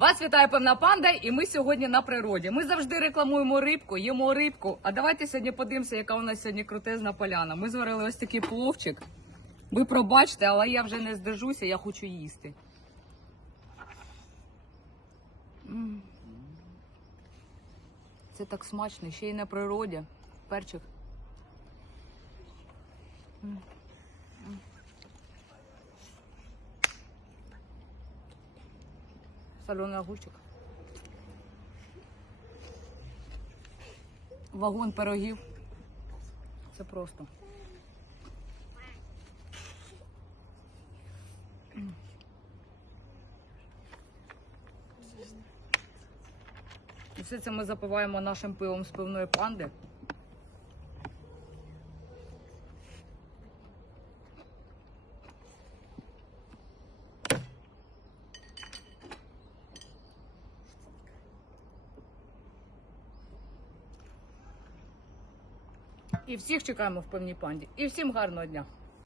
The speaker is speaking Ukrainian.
Вас вітає певна панда, і ми сьогодні на природі. Ми завжди рекламуємо рибку, їмо рибку. А давайте сьогодні подивимося, яка у нас сьогодні крутезна поляна. Ми зварили ось такий пловчик. Ви пробачте, але я вже не здержуся, я хочу їсти. Це так смачно, ще й на природі. Перчик. Соленый огурчик. Вагон пирогів. Це просто. І все це ми запиваємо нашим пивом з пивної панди. І всіх чекаємо в певній панді. І всім гарного дня!